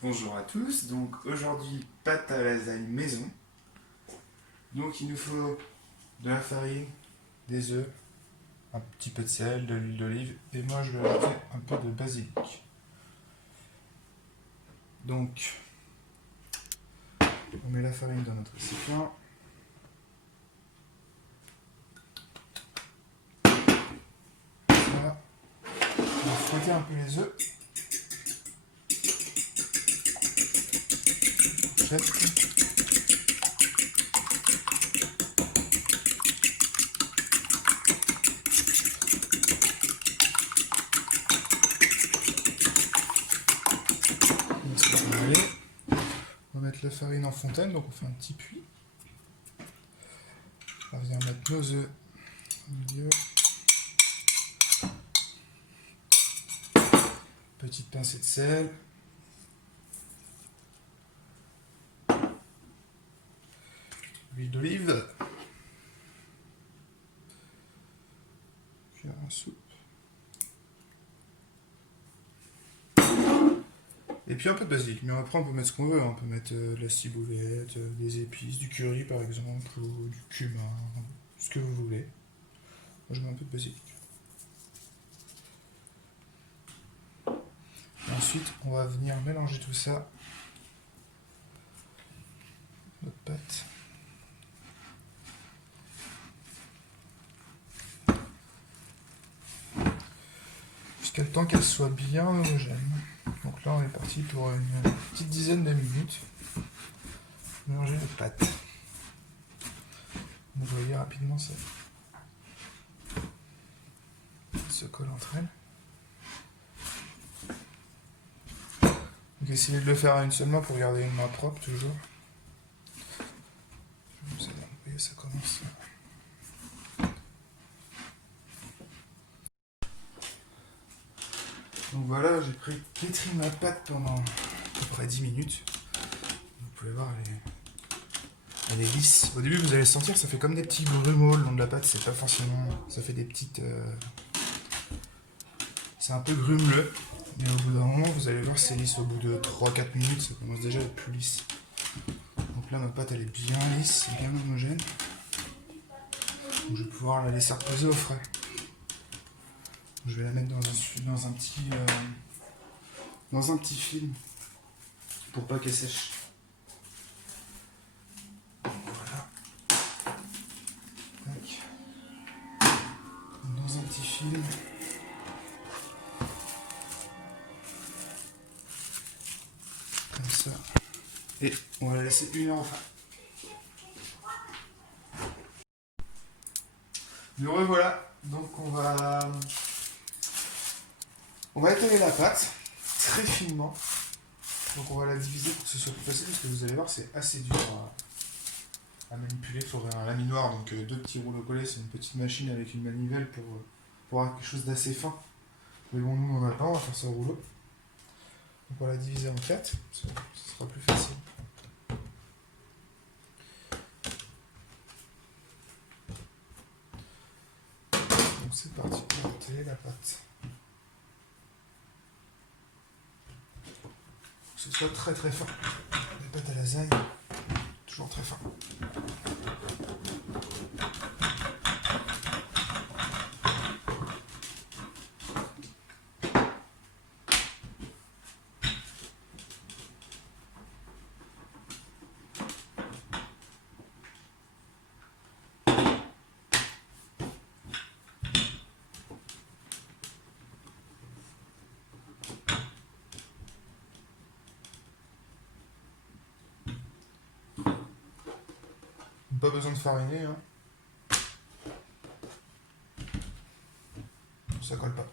Bonjour à tous, donc aujourd'hui pâte à lasagne maison. Donc il nous faut de la farine, des œufs, un petit peu de sel, de l'huile d'olive et moi je vais ajouter un peu de basilic. Donc on met la farine dans notre récipient. Voilà. On va fouetter un peu les œufs. Fourchette. On va mettre la farine en fontaine, donc on fait un petit puits. On va venir mettre nos œufs au milieu. Petite pincée de sel. L'huile d'olive. Cuillère à soupe. Et puis un peu de basilic, mais après on peut mettre ce qu'on veut, on peut mettre de la ciboulette, des épices, du curry par exemple, ou du cumin, ce que vous voulez. Moi je mets un peu de basilic. Et ensuite on va venir mélanger tout ça, notre pâte. Jusqu'à le temps qu'elle soit bien homogène. Donc là on est parti pour une petite dizaine de minutes. Mélanger les pâtes. Vous voyez rapidement ça se colle entre elles. Donc essayez de le faire à une seule main pour garder une main propre toujours. Vous voyez ça commence. Donc voilà, j'ai pétri ma pâte pendant à peu près 10 minutes. Vous pouvez voir, elle est lisse. Au début, vous allez sentir, ça fait comme des petits grumeaux le long de la pâte. C'est pas forcément. Ça fait des petites. C'est un peu grumeleux. Mais au bout d'un moment, vous allez voir, c'est lisse. Au bout de 3-4 minutes, ça commence déjà à être plus lisse. Donc là, ma pâte, elle est bien lisse, bien homogène. Donc je vais pouvoir la laisser reposer au frais. Je vais la mettre dans un petit film pour pas qu'elle sèche. Voilà. Tac. Dans un petit film. Comme ça. Et on va la laisser 1 heure au frais. Me revoilà. Donc on va étaler la pâte très finement. Donc on va la diviser pour que ce soit plus facile parce que vous allez voir c'est assez dur à manipuler. Il faudrait un laminoir, donc 2 petits rouleaux collés, c'est une petite machine avec une manivelle pour avoir quelque chose d'assez fin. Mais bon, nous on en a pas, on va faire ça au rouleau. Donc on va la diviser en 4, ce sera plus facile. Donc c'est parti, on va étaler la pâte. Que ce soit très très fin. Les pâtes à lasagne, toujours très fin. Pas besoin de fariner, hein. Ça colle pas.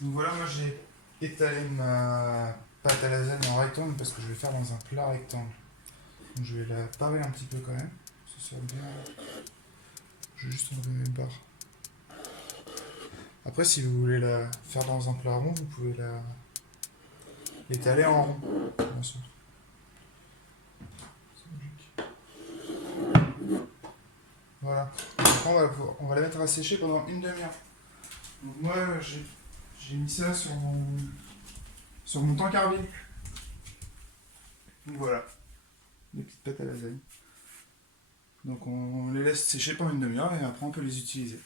Donc voilà, moi j'ai étalé ma pâte à lasagne en rectangle parce que je vais faire dans un plat rectangle. Donc je vais la parer un petit peu quand même. Que ce soit bien. Je vais juste enlever mes barres. Après, si vous voulez la faire dans un plat rond, vous pouvez l'étaler en rond, bien sûr. C'est logique. Voilà. Donc après, on va la mettre à sécher pendant une demi-heure. Donc moi, j'ai mis ça sur mon temps carving. Donc voilà, des petites pâtes à lasagne. Donc on les laisse sécher pendant une demi-heure et après on peut les utiliser.